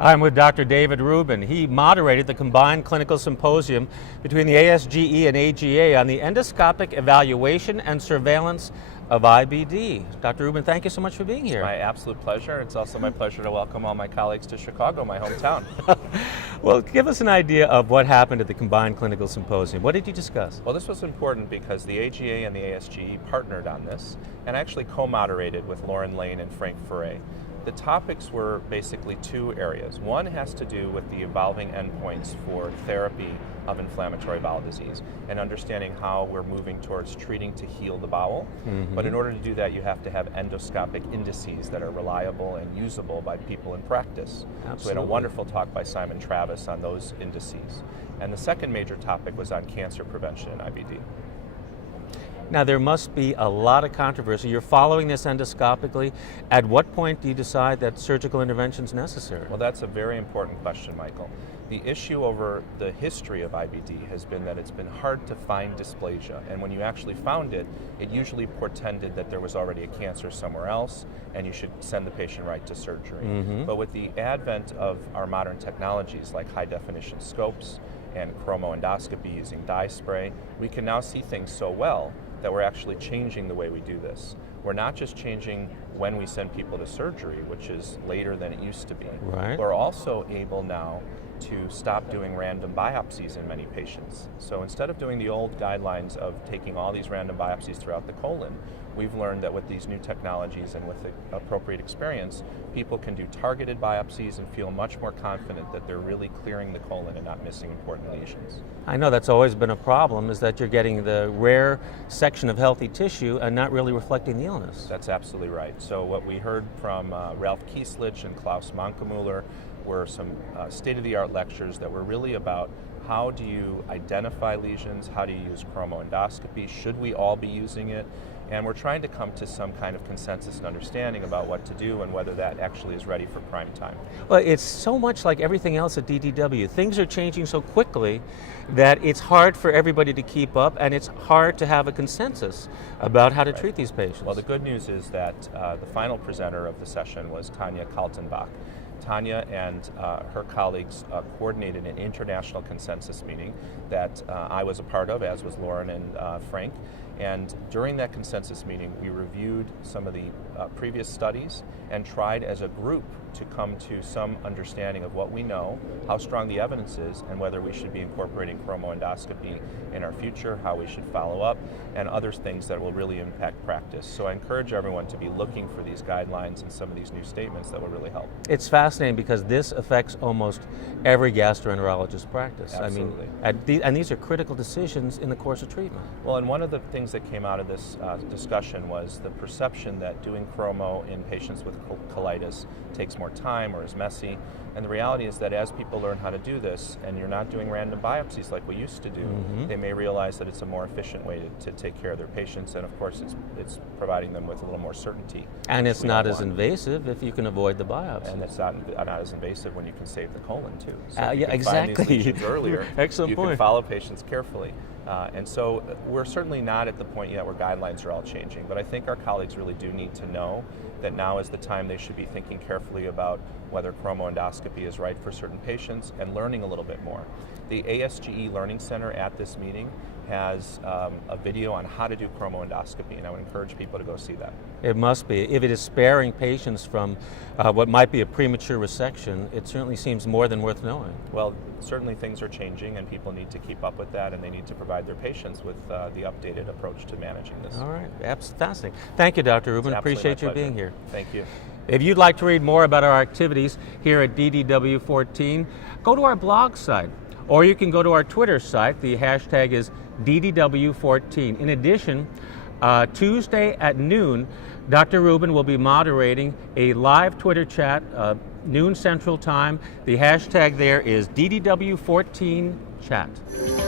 I'm with Dr. David Rubin. He moderated the combined clinical symposium between the ASGE and AGA on the endoscopic evaluation and surveillance of IBD. Dr. Rubin, thank you so much for being here. It's my absolute pleasure. It's also my pleasure to welcome all my colleagues to Chicago, my hometown. Well, give us an idea of what happened at the combined clinical symposium. What did you discuss? Well, this was important because the AGA and the ASGE partnered on this and actually co-moderated with Lauren Lane and Frank Ferre. The topics were basically two areas. One has to do with the evolving endpoints for therapy of inflammatory bowel disease and understanding how we're moving towards treating to heal the bowel. But in order to do that, you have to have endoscopic indices that are reliable and usable by people in practice. Absolutely. So we had a wonderful talk by Simon Travis on those indices. And the second major topic was on cancer prevention in IBD. Now, there must be a lot of controversy. You're following this endoscopically. At what point do you decide that surgical intervention is necessary? Well, that's a very important question, Michael. The issue over the history of IBD has been that it's been hard to find dysplasia, and when you actually found it, it usually portended that there was already a cancer somewhere else, and you should send the patient right to surgery. But with the advent of our modern technologies like high-definition scopes and chromoendoscopy using dye spray, we can now see things so well that we're actually changing the way we do this. We're not just changing when we send people to surgery, which is later than it used to be. Right. We're also able now to stop doing random biopsies in many patients. So instead of doing the old guidelines of taking all these random biopsies throughout the colon, we've learned that with these new technologies and with the appropriate experience, people can do targeted biopsies and feel much more confident that they're really clearing the colon and not missing important lesions. I know that's always been a problem, is that you're getting the rare section of healthy tissue and not really reflecting the illness. That's absolutely right. So what we heard from Ralph Kieslich and Klaus Mankemuller were some state-of-the-art lectures that were really about how do you identify lesions, how do you use chromoendoscopy, should we all be using it? And we're trying to come to some kind of consensus and understanding about what to do and whether that actually is ready for prime time. Well, it's so much like everything else at DDW. Things are changing so quickly that it's hard for everybody to keep up, and it's hard to have a consensus about how to treat these patients. Well, the good news is that the final presenter of the session was Tanya Kaltenbach. Tanya and her colleagues coordinated an international consensus meeting that I was a part of, as was Lauren and Frank. And during that consensus meeting, we reviewed some of the previous studies and tried as a group to come to some understanding of what we know, how strong the evidence is, and whether we should be incorporating chromoendoscopy in our future, how we should follow up, and other things that will really impact practice. So I encourage everyone to be looking for these guidelines and some of these new statements that will really help. It's fascinating because this affects almost every gastroenterologist's practice. Absolutely. I mean, and these are critical decisions in the course of treatment. Well, and one of the things that came out of this discussion was the perception that doing chromo in patients with colitis takes more time or is messy. And the reality is that as people learn how to do this, and you're not doing random biopsies like we used to do, they may realize that it's a more efficient way to take care of their patients, and of course it's providing them with a little more certainty. And it's not as invasive if you can avoid the biopsy. And it's not as invasive when you can save the colon too. So yeah, you can exactly. find these lesions earlier. Excellent you point. can follow patients carefully. And so we're certainly not at the point yet where guidelines are all changing, but I think our colleagues really do need to know that now is the time they should be thinking carefully about whether chromoendoscopy is right for certain patients and learning a little bit more. The ASGE Learning Center at this meeting has a video on how to do chromoendoscopy, and I would encourage people to go see that. It must be. If it is sparing patients from what might be a premature resection, it certainly seems more than worth knowing. Well, certainly things are changing, and people need to keep up with that, and they need to provide their patients with the updated approach to managing this. All right, that's fascinating. Thank you, Dr. Rubin. Appreciate you being here. Thank you. If you'd like to read more about our activities here at DDW 14, go to our blog site, or you can go to our Twitter site. The hashtag is DDW14. In addition, Tuesday at noon, Dr. Rubin will be moderating a live Twitter chat, noon Central Time. The hashtag there is DDW14Chat.